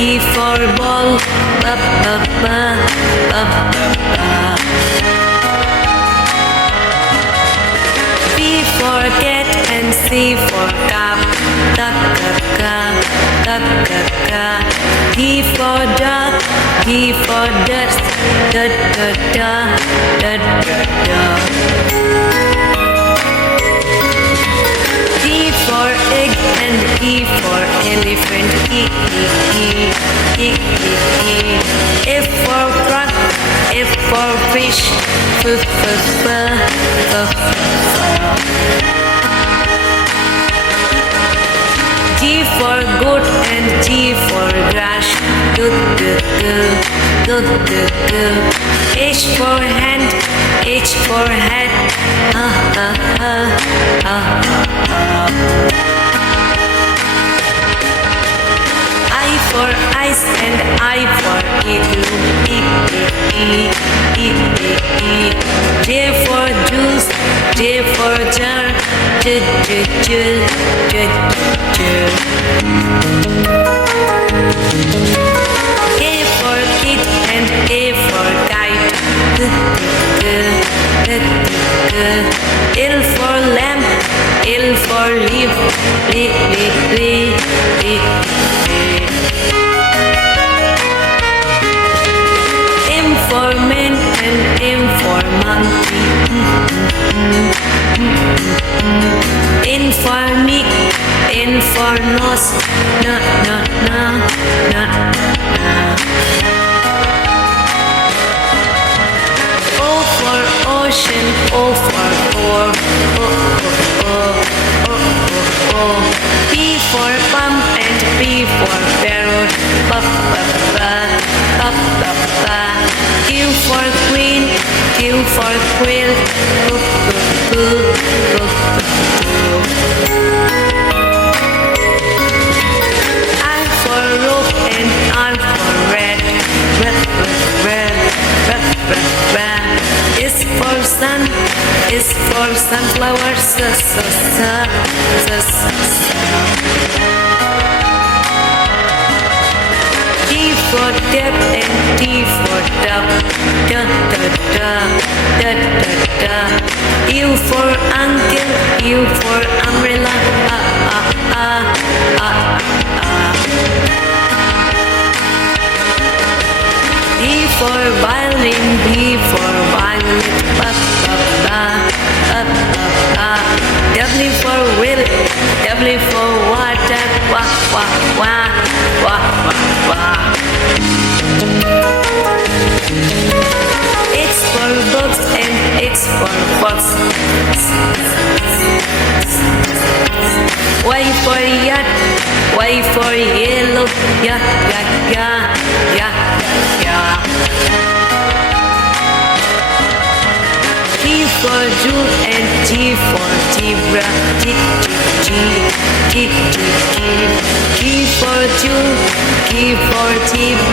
B for ball, ba ba ba, ba ba ba. C for cat and C for cup, ka ka ka, ka ka ka. D for dog, D for dust, da da da, da da da. E for egg and E for elephant, E E E, E E E. F for frog, F for fish, F F F, F F. G for goat and G for grass, G G G, G G G. H for hand, H for hat, ha ha ha, ha ha. I for ice and I for igloo, E E E, E E E. J for juice, J for jar, J J J, J J. K for kid and K for kite, K K K K. L for lamp, L for leaf, L L L L. M for man and M for monkey, N for Nick, N for nose, na na na na na. O for ocean, O for core, O O O O O O. P for pump and P for parrot, pa pa pa, pa pa pa. Q for queen, Q for quill, Q Q Q Q Q. R for rope and R for red, red red red red red. S for sun, S for sunflower, S S S S S. T for tap and T for tap, da da da, da da da. U for uncle, U for umbrella, ah ah ah, ah ah. V for violin, V for violet, ba ba ba, ba ba ba. W for will, W for water, wa wa wa, wa wa wa. X for box and X for box. Y for yacht, Y for yellow, ya ya ya, ya ya. T for June and T for zebra, T T T T T T. T for June, T for zebra.